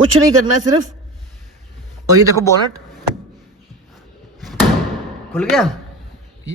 कुछ नहीं करना है सिर्फ, और ये देखो बोनट खुल गया।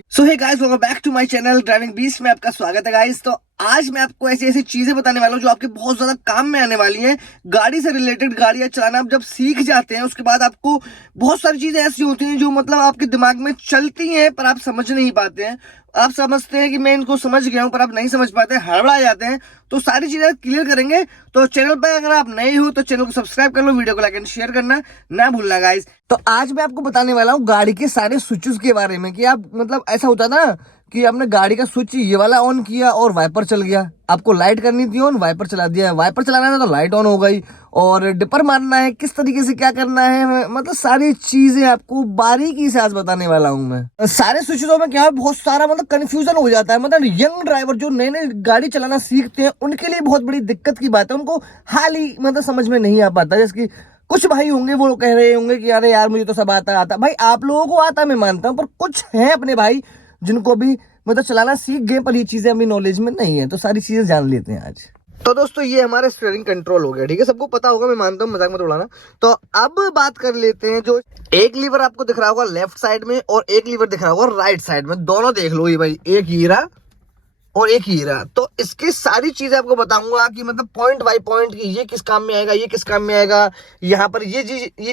So hey guys, welcome back to my channel driving beast में आपका स्वागत है गाइस। तो आज मैं आपको ऐसी ऐसी चीजें बताने वाला हूँ जो आपके बहुत ज्यादा काम में आने वाली हैं। गाड़ी से रिलेटेड, गाड़ियां चलाना आप जब सीख जाते हैं उसके बाद आपको बहुत सारी चीजें ऐसी होती हैं जो मतलब आपके दिमाग में चलती हैं पर आप समझ नहीं पाते हैं। आप समझते हैं कि मैं इनको समझ गया हूं, पर आप नहीं समझ पाते, हड़बड़ा जाते हैं। तो सारी चीजें क्लियर करेंगे। तो चैनल पर अगर आप नए हो तो चैनल को सब्सक्राइब कर लो, वीडियो को लाइक एंड शेयर करना ना भूलना गाइस। तो आज मैं आपको बताने वाला हूँ गाड़ी के सारे स्विचेस के बारे में, कि आप मतलब ऐसा होता ना कि आपने गाड़ी का स्विच ये वाला ऑन किया और वाइपर चल गया, आपको लाइट करनी थी ऑन, वाइपर चला दिया, वाइपर चलाना है तो लाइट ऑन हो गई, और डिपर मारना है किस तरीके से क्या करना है, मतलब सारी चीजें आपको बारीकी से आज बताने वाला हूं मैं। सारे स्विचों में क्या है, बहुत सारा मतलब कंफ्यूजन हो जाता है। मतलब यंग ड्राइवर जो नए नए गाड़ी चलाना सीखते हैं उनके लिए बहुत बड़ी दिक्कत की बात है, उनको हाल ही मतलब समझ में नहीं आ पाता। जैसे कि कुछ भाई होंगे वो कह रहे होंगे कि अरे यार मुझे तो सब आता आता। भाई आप लोगों को आता मैं मानता हूँ, पर कुछ हैं अपने भाई जिनको भी मतलब चलाना सीख गए पर ये चीजें अभी नॉलेज में नहीं है। तो सारी चीजें जान लेते हैं आज। तो दोस्तों ये हमारा स्टीयरिंग कंट्रोल हो गया, ठीक है, सबको पता होगा, मैं मानता हूँ, मजाक मत उड़ाना। तो अब बात कर लेते हैं, जो एक लीवर आपको दिख रहा होगा लेफ्ट साइड में और एक लीवर दिख रहा होगा राइट साइड में, दोनों देख लो ये भाई, एक हीरा और एक हीरा। तो इसकी सारी चीजें आपको बताऊंगा कि मतलब पॉइंट बाय पॉइंट की ये किस काम में आएगा, ये किस काम में आएगा, यहाँ पर ये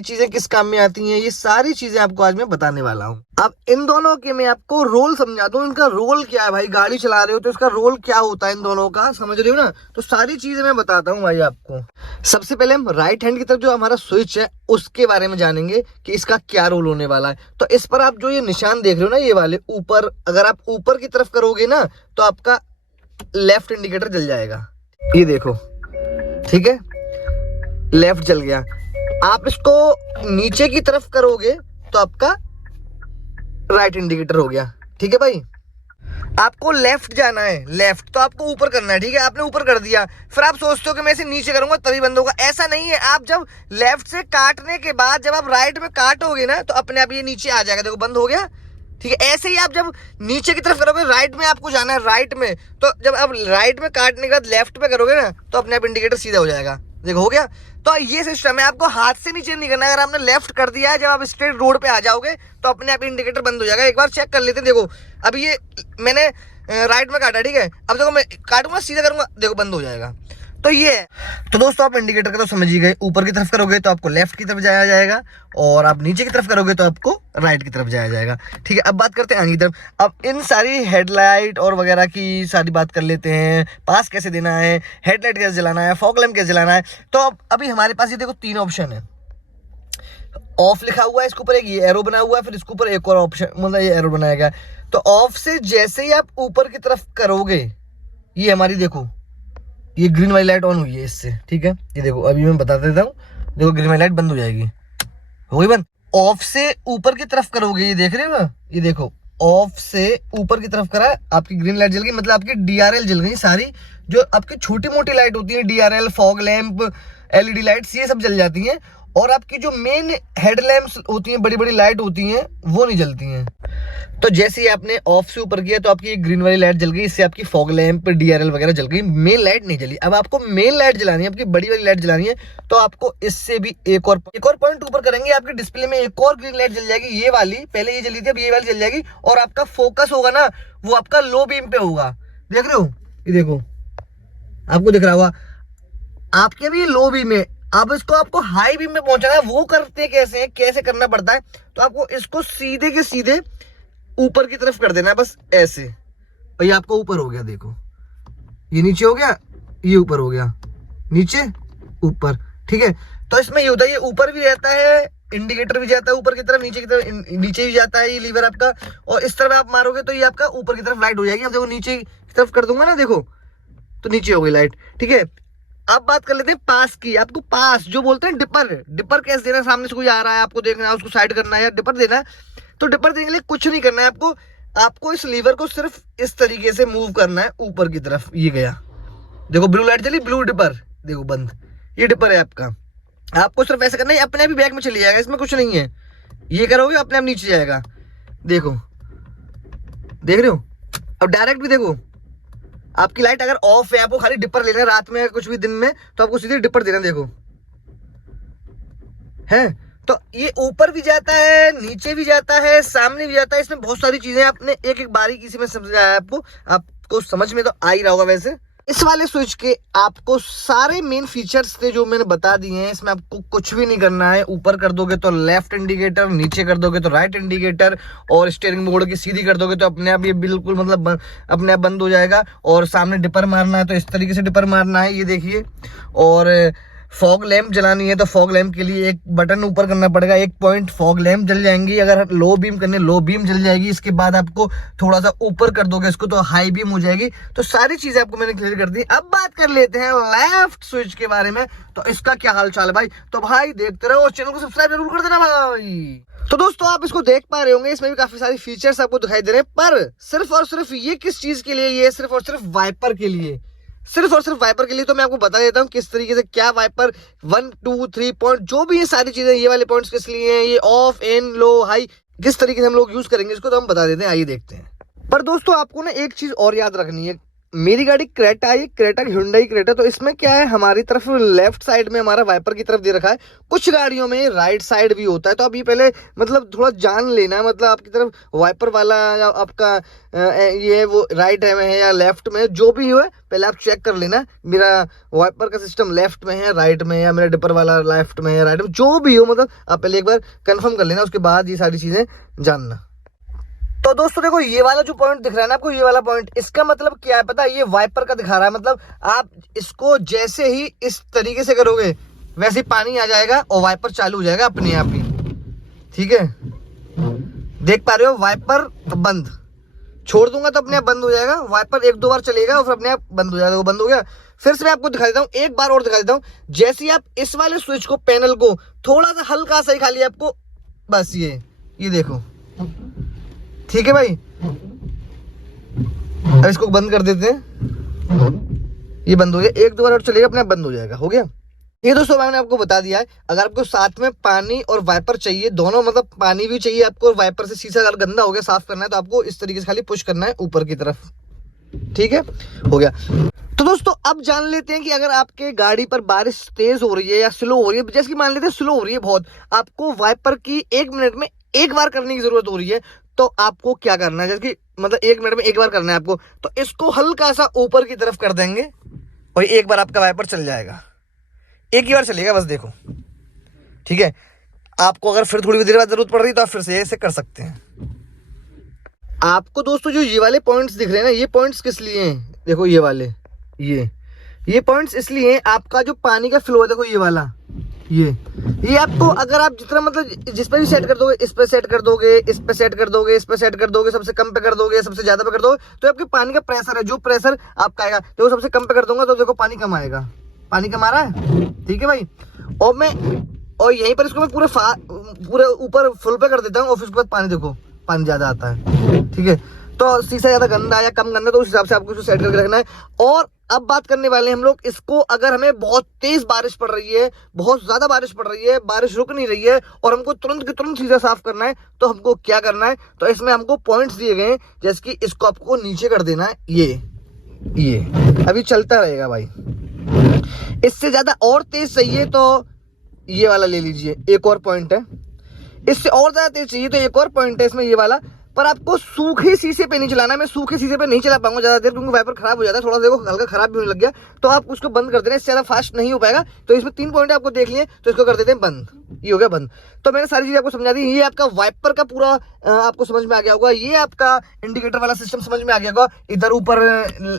चीजें किस काम में आती हैं, ये सारी चीजें आपको आज मैं बताने वाला हूँ। अब इन दोनों के मैं आपको रोल समझा दूं, इनका रोल क्या है भाई। गाड़ी चला रहे हो तो इसका रोल क्या होता है इन दोनों का, समझ रहे हो ना। तो सारी चीजें मैं बताता हूँ भाई आपको। सबसे पहले हम राइट हैंड की तरफ जो हमारा स्विच है उसके बारे में जानेंगे कि इसका क्या रोल होने वाला है। तो इस पर आप जो ये निशान देख रहे हो ना, ये वाले ऊपर, अगर आप ऊपर की तरफ करोगे ना तो आपका लेफ्ट इंडिकेटर जल जाएगा, ये देखो, ठीक है, लेफ्ट जल गया। आप इसको नीचे की तरफ करोगे तो आपका राइट इंडिकेटर हो गया, ठीक है भाई। आपको लेफ्ट जाना है, लेफ्ट तो आपको ऊपर करना है, ठीक है, आपने ऊपर कर दिया, फिर आप सोचते हो कि मैं इसे नीचे करूंगा तभी बंद होगा। ऐसा नहीं है। आप जब लेफ्ट से काटने के बाद जब आप राइट में काटोगे ना तो अपने आप ये नीचे आ जाएगा, देखो बंद हो गया, ठीक है। ऐसे ही आप जब नीचे की तरफ करोगे, राइट में आपको जाना है, राइट में, तो जब आप राइट में काटने के बाद लेफ्ट पे करोगे ना तो अपने आप इंडिकेटर सीधा हो जाएगा, देखो हो गया। तो ये सिस्टम है, आपको हाथ से नीचे नहीं करना है। अगर आपने लेफ्ट कर दिया है, जब आप स्ट्रेट रोड पे आ जाओगे तो अपने आप इंडिकेटर बंद हो जाएगा। एक बार चेक कर लेते हैं, देखो अब ये मैंने राइट में काटा, ठीक है, अब देखो मैं काटूंगा सीधा करूंगा, देखो बंद हो जाएगा। तो ये है। तो दोस्तों आप इंडिकेटर का तो समझ ही गए, ऊपर की तरफ करोगे तो आपको लेफ्ट की तरफ जाया जाएगा, और आप नीचे की तरफ करोगे तो आपको राइट की तरफ जाया जाएगा, ठीक है। अब बात करते हैं आगे की तरफ। अब इन सारी हेडलाइट और वगैरह की सारी बात कर लेते हैं। पास कैसे देना है, हेडलाइट कैसे जलाना है, फॉग लैंप कैसे जलाना है। तो अभी हमारे पास ये देखो तीन ऑप्शन है। ऑफ लिखा हुआ है, इसके ऊपर एक ये एरो बना हुआ है, फिर इसके ऊपर एक और ऑप्शन, मतलब ये एरो बनाया गया। तो ऑफ से जैसे ही आप ऊपर की तरफ करोगे, ये हमारी देखो ये ग्रीन वाली लाइट ऑन हुई है इससे, ठीक है, ये देखो अभी मैं बता देता हूँ, देखो ग्रीन वाली लाइट बंद हो जाएगी, हो गई बंद। ऑफ से ऊपर की तरफ करोगे, ये देख रहे हो ना, ये देखो ऑफ से ऊपर की तरफ करा, आपकी ग्रीन लाइट जल गई, मतलब आपकी डीआरएल जल गई सारी। जो आपकी छोटी मोटी लाइट होती है, DRL, fog lamp, LED lights, ये सब जल जाती हैं। और आपकी जो मेन हेडलैम्प्स होती हैं, बड़ी बड़ी लाइट होती हैं, वो नहीं जलती हैं। तो जैसे ही आपने ऑफ से ऊपर किया तो आपकी ग्रीन वाली लाइट जल गई, इससे आपकी फॉग लैंप, डीआरएल वगैरह जल गई, मेन लाइट नहीं जली। अब आपको मेन लाइट जलानी है, आपकी बड़ी वाली लाइट जलानी है, तो आपको इससे भी एक और पॉइंट ऊपर करेंगे, आपके डिस्प्ले में एक और ग्रीन लाइट जल जाएगी, ये वाली, पहले ये जली थी अब ये वाली जल जाएगी, और आपका फोकस होगा ना वो आपका लो बीम पे होगा, देख रहे हो, ये देखो आपको दिख रहा होगा, आपके भी लो बीम है। अब इसको आपको हाई बीम में पहुंचाना है, वो करते कैसे है, कैसे करना पड़ता है। तो आपको इसको सीधे के सीधे ऊपर की तरफ कर देना है, बस ऐसे, और ये आपको ऊपर हो गया, देखो ये नीचे हो गया, ये ऊपर हो गया, नीचे ऊपर, ठीक है। तो इसमें ये होता है, ये ऊपर भी रहता है, इंडिकेटर भी जाता है ऊपर की तरफ, नीचे की तरफ, नीचे भी जाता है ये लीवर आपका, और इस तरफ आप मारोगे तो ये आपका ऊपर की तरफ लाइट हो जाएगी। अब देखो नीचे की तरफ कर दूंगा ना, देखो तो नीचे हो गई लाइट, ठीक है। अब बात कर लेते हैं पास की। आपको पास जो बोलते हैं डिपर, डिपर कैसे देना, सामने से कोई आ रहा है, आपको देखना है, उसको साइड करना है या डिपर देना है। तो डिपर देने के लिए कुछ नहीं करना है आपको इस लीवर को सिर्फ इस तरीके से मूव करना है ऊपर की तरफ, ये गया, देखो ब्लू लाइट चली, ब्लू डिपर, देखो बंद, ये डिपर है आपका। आपको सिर्फ ऐसा करना है, अपने आप ही बैक में चली जाएगा, इसमें कुछ नहीं है, ये करोगे अपने आप नीचे जाएगा, देखो देख रहे हो। अब डायरेक्ट भी देखो, आपकी लाइट अगर ऑफ है, आपको खाली डिपर लेना है रात में कुछ भी दिन में, तो आपको सीधे डिपर देना, देखो है। तो ये ऊपर भी जाता है, नीचे भी जाता है, सामने भी जाता है, इसमें बहुत सारी चीजें आपने एक एक बारीकी से मैं समझाया आपको समझ में तो आ ही रहा होगा। वैसे इस वाले स्विच के आपको सारे मेन फीचर्स थे जो मैंने बता दिए हैं। इसमें आपको कुछ भी नहीं करना है। ऊपर कर दोगे तो लेफ्ट इंडिकेटर, नीचे कर दोगे तो राइट इंडिकेटर, और स्टीयरिंग मोड़ की सीधी कर दोगे तो अपने आप ये बिल्कुल मतलब अपने आप बंद हो जाएगा। और सामने डिपर मारना है तो इस तरीके से डिपर मारना है, ये देखिए। और फॉग लैंप जलानी है तो फॉग लैंप के लिए एक बटन ऊपर करना पड़ेगा, एक पॉइंट फॉग लैंप जल जाएंगी। अगर लो बीम करने, लो बीम जल जाएगी। इसके बाद आपको थोड़ा सा ऊपर कर दोगे इसको तो हाई बीम हो जाएगी। तो सारी चीजें आपको मैंने क्लियर कर दी। अब बात कर लेते हैं लेफ्ट स्विच के बारे में। तो इसका क्या हाल चाल है भाई? तो भाई देखते रहो और चैनल को सब्सक्राइब जरूर कर देना भाई। तो दोस्तों आप इसको देख पा रहे होंगे, इसमें भी काफी सारी फीचर्स आपको दिखाई दे रहे हैं, पर सिर्फ और सिर्फ ये किस चीज के लिए? ये सिर्फ और सिर्फ वाइपर के लिए, सिर्फ और सिर्फ वाइपर के लिए। तो मैं आपको बता देता हूँ किस तरीके से क्या वाइपर 1 2 3 पॉइंट जो भी ये सारी चीजें, ये वाले पॉइंट्स किस लिए हैं, ये ऑफ इन लो हाई किस तरीके से हम लोग यूज करेंगे इसको, तो हम बता देते हैं। आइए देखते हैं। पर दोस्तों आपको ना एक चीज और याद रखनी है। मेरी गाड़ी क्रेटा है, क्रेटा हुंडई क्रेटा। तो इसमें क्या है, हमारी तरफ लेफ्ट साइड में हमारा वाइपर की तरफ दे रखा है। कुछ गाड़ियों में राइट साइड भी होता है। तो अभी पहले मतलब थोड़ा जान लेना है, मतलब आपकी तरफ वाइपर वाला या आपका ये वो राइट में है या लेफ्ट में, जो भी हो पहले आप चेक कर लेना। मेरा वाइपर का सिस्टम लेफ्ट में है, राइट में, या मेरा डिपर वाला लेफ्ट में है, राइट में, जो भी हो, मतलब आप पहले एक बार कंफर्म कर लेना, उसके बाद ये सारी चीजें जानना। तो दोस्तों देखो, ये वाला जो पॉइंट दिख रहा है ना आपको, ये वाला पॉइंट, इसका मतलब क्या है पता है? ये वाइपर का दिखा रहा है। मतलब आप इसको जैसे ही इस तरीके से करोगे वैसे ही पानी आ जाएगा और वाइपर चालू हो जाएगा अपने आप ही। ठीक है, देख पा रहे हो? वाइपर बंद, छोड़ दूंगा तो अपने आप बंद हो जाएगा। वाइपर एक दो बार चलेगा और फिर अपने आप बंद हो जाएगा। वो बंद हो गया। फिर से मैं आपको दिखा देता हूँ, एक बार और दिखा देता हूँ। जैसे ही आप इस वाले स्विच को, पैनल को थोड़ा सा हल्का सा ही खाली आपको, बस ये देखो, ठीक है भाई। अब इसको बंद कर देते हैं, ये बंद हो गया। एक दो बार और चलेगा, अपने आप बंद हो जाएगा। हो गया। ये दोस्तों मैंने आपको बता दिया है। अगर आपको साथ में पानी और वाइपर चाहिए, दोनों, मतलब पानी भी चाहिए आपको और वाइपर से शीशा अगर गंदा हो गया साफ करना है, तो आपको इस तरीके से खाली पुश करना है ऊपर की तरफ। ठीक है, हो गया। तो दोस्तों अब जान लेते हैं कि अगर आपके गाड़ी पर बारिश तेज हो रही है या स्लो हो रही है, जैसे कि मान लेते हैं स्लो हो रही है बहुत, आपको वाइपर की 1 मिनट में एक बार करने की जरूरत हो रही है, तो आपको क्या करना है? जैसे कि मतलब 1 मिनट में एक बार करना है आपको, तो इसको हल्का सा ऊपर की तरफ कर देंगे और एक बार आपका वाइपर चल जाएगा। एक ही बार चलेगा बस, देखो। ठीक है, आपको अगर फिर थोड़ी देर बाद जरूरत पड़ रही है तो आप फिर से ऐसे कर सकते हैं। आपको दोस्तों जो ये वाले पॉइंट्स दिख रहे हैं ना, ये पॉइंट्स किस लिए हैं? देखो ये वाले, ये पॉइंट्स इसलिए आपका जो पानी का फ्लो है, देखो ये वाला, ये आपको अगर आप जितना मतलब जिस पे भी सेट कर दोगे, इस पे सेट कर दोगे, इस पे सेट कर दोगे, इस पे सेट कर दोगे, सबसे कम पे कर दोगे, सबसे ज्यादा पे कर दोगे, तो आपके पानी का प्रेशर है, जो प्रेशर आपका आएगा, तो सबसे कम पे कर दूंगा तो देखो पानी कम आएगा। पानी कम आ रहा है, ठीक है भाई। और यहीं पर इसको मैं पूरे ऊपर फुल पे कर देता हूँ और फिर उसके बाद पानी देखो, पानी ज्यादा आता है। ठीक है, तो शीशा ज्यादा गंदा या कम गंदा, तो उस हिसाब से आपको इसको सेट करके रखना है। और अब बात करने वाले हैं हम लोग इसको, अगर हमें बहुत तेज बारिश पड़ रही है, बहुत ज्यादा बारिश पड़ रही है, बारिश रुक नहीं रही है और हमको तुरंत की तुरंत शीशा साफ करना है, तो हमको क्या करना है? तो इसमें हमको पॉइंट्स दिए गए हैं, जैसे कि इसको आपको नीचे कर देना है। ये अभी चलता रहेगा भाई। इससे ज्यादा और तेज चाहिए तो ये वाला ले लीजिए, एक और पॉइंट है। इससे और ज्यादा तेज चाहिए तो एक और पॉइंट है इसमें, ये वाला। पर आपको सूखे शीशे पे नहीं चलाना। मैं सूखे शीशे पे नहीं चला पाऊंगा ज्यादा देर, क्योंकि वाइपर खराब हो जाता है। थोड़ा देखो हल्का खराब भी होने लग गया, तो आप उसको बंद कर देना, इससे ज्यादा फास्ट नहीं हो पाएगा। तो इसमें 3 पॉइंट आपको देख लिए, तो इसको कर देते हैं बंद। ये हो गया बंद। तो मैंने सारी चीजें आपको समझा दी। ये आपका वाइपर का पूरा आपको समझ में आ गया होगा। ये आपका इंडिकेटर वाला सिस्टम समझ में आ गया होगा। इधर ऊपर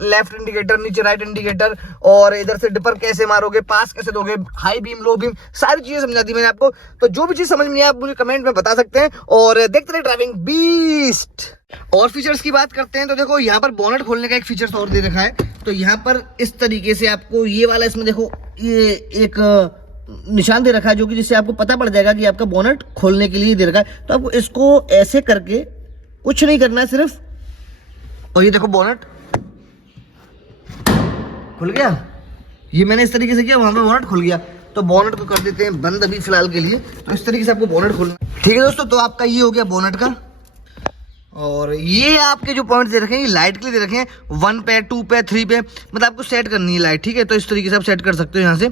लेफ्ट इंडिकेटर, नीचे राइट इंडिकेटर, और इधर से डिपर कैसे मारोगे, पास कैसे दोगे, हाई बीम, लो बीम, सारी चीजें समझा दी मैंने आपको। तो जो भी चीज समझ में आए आप मुझे कमेंट में बता सकते हैं। और देखते रहे ड्राइविंग बीस्ट। और फीचर्स की बात करते हैं तो देखो, यहाँ पर बोनट खोलने का एक फीचर्स और दे रखा है। तो यहाँ पर इस तरीके से आपको ये वाला, इसमें देखो ये एक निशान दे रखा है, जो कि जिससे आपको पता पड़ जाएगा कि आपका बोनट खोलने के लिए दे रखा है। तो आपको इसको ऐसे करके कुछ नहीं करना है सिर्फ, और ये देखो बोनट खुल गया। ये मैंने इस तरीके से किया, वहां पर बोनट खुल गया। तो बोनट को कर देते हैं बंद अभी फिलहाल के लिए। तो इस तरीके से आपको बोनट खोलना, ठीक है दोस्तों। तो आपका ये हो गया बोनट का। और ये आपके जो पॉइंट दे रखे हैं ये लाइट के लिए दे रखे हैं, 1 पे, 2 पे, 3 पे, मतलब आपको सेट करनी है लाइट, ठीक है। तो इस तरीके से आप सेट कर सकते हो यहाँ से।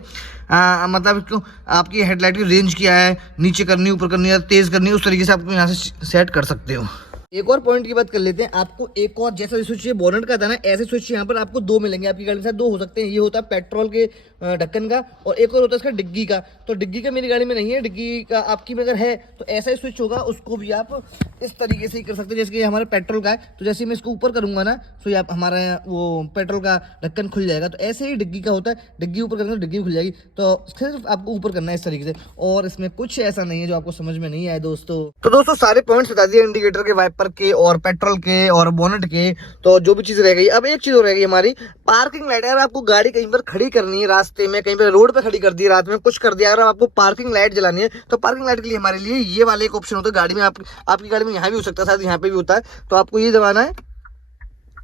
मतलब इसको आपकी हेडलाइट की रेंज क्या है, नीचे करनी है, ऊपर करनी है, तेज करनी है, उस तरीके से आपको यहाँ से सेट कर सकते हो। एक और पॉइंट की बात कर लेते हैं। आपको एक और जैसा स्विच ये बोनट का था ना, ऐसे स्विच यहाँ पर आपको 2 मिलेंगे। आपकी गाड़ी में शायद 2 हो सकते हैं। ये होता है पेट्रोल के ढक्कन का, और एक और होता है इसका डिग्गी का। तो डिग्गी का मेरी गाड़ी में नहीं है, डिग्गी का आपकी में अगर है तो ऐसा ही स्विच होगा, उसको भी आप इस तरीके से ही कर सकते हैं। जैसे कि हमारे पेट्रोल का है, तो जैसे मैं इसको ऊपर करूंगा ना, तो ये हमारा वो पेट्रोल का ढक्कन खुल जाएगा। तो ऐसे ही डिग्गी का होता है, डिग्गी ऊपर करेंगे तो डिग्गी खुल जाएगी। तो सिर्फ आपको ऊपर करना है इस तरीके से, और इसमें कुछ ऐसा नहीं है जो आपको समझ में नहीं आए दोस्तों। तो दोस्तों सारे पॉइंट्स बता दिए, इंडिकेटर के, वाइपर के, और पेट्रोल के, और बोनट के। तो जो भी चीज रह गई, अब एक चीज हो रह गई हमारी पार्किंग लाइट। अगर आपको गाड़ी कहीं पर खड़ी करनी है रास्ते में, कहीं पर रोड पे खड़ी कर दी, रात में कुछ कर दिया, अगर आपको पार्किंग लाइट जलानी है, तो पार्किंग लाइट के लिए हमारे लिए ये वाला एक ऑप्शन होता है गाड़ी में। आपकी गाड़ी में यहाँ भी हो सकता है, शायद यहाँ पे भी होता है। तो आपको ये दबाना है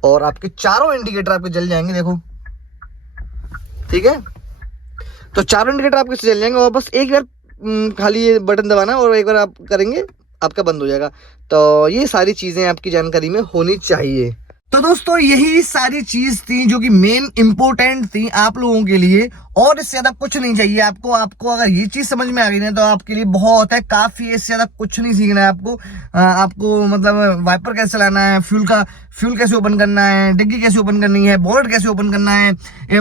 और आपके चारों इंडिकेटर आपके जल जाएंगे, देखो, ठीक है। तो चारों इंडिकेटर आपके जल जाएंगे, और बस एक बार खाली ये बटन दबाना, और एक बार आप करेंगे आपका बंद हो जाएगा। तो ये सारी चीजें आपकी जानकारी में होनी चाहिए। तो दोस्तों यही सारी चीज थी जो कि मेन इंपोर्टेंट थी आप लोगों के लिए, और इससे ज्यादा कुछ नहीं चाहिए आपको। आपको अगर ये चीज समझ में आ गई ना, तो आपके लिए बहुत है, काफी है। इससे ज्यादा कुछ नहीं सीखना है आपको। आपको मतलब वाइपर कैसे चलाना है, फ्यूल कैसे ओपन करना है, डिग्गी कैसे ओपन करनी है, बोनट कैसे ओपन करना है,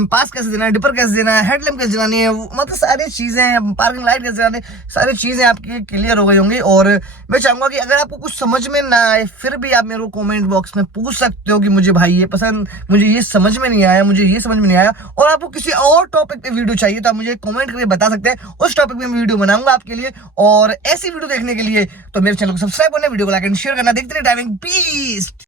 पास कैसे देना है, डिपर कैसे देना है, हेडलैम्प कैसे जलानी है, मतलब सारी चीजें, पार्किंग लाइट कैसे जलानी है, सारी चीजें आपकी क्लियर हो गई होंगी। और मैं चाहूंगा कि अगर आपको कुछ समझ में ना आए, फिर भी आप मेरे को कमेंट बॉक्स में पूछ सकते हो कि मुझे भाई ये पसंद, मुझे ये समझ में नहीं आया, मुझे ये समझ में नहीं आया, और आपको किसी और टॉपिक पे वीडियो चाहिए तो आप मुझे कमेंट करके बता सकते हैं। उस टॉपिक में मैं वीडियो बनाऊंगा आपके लिए। और ऐसी वीडियो देखने के लिए तो मेरे चैनल को सब्सक्राइब करना, वीडियो को लाइक एंड शेयर करना। देखते रहिए ड्राइविंग बीस्ट।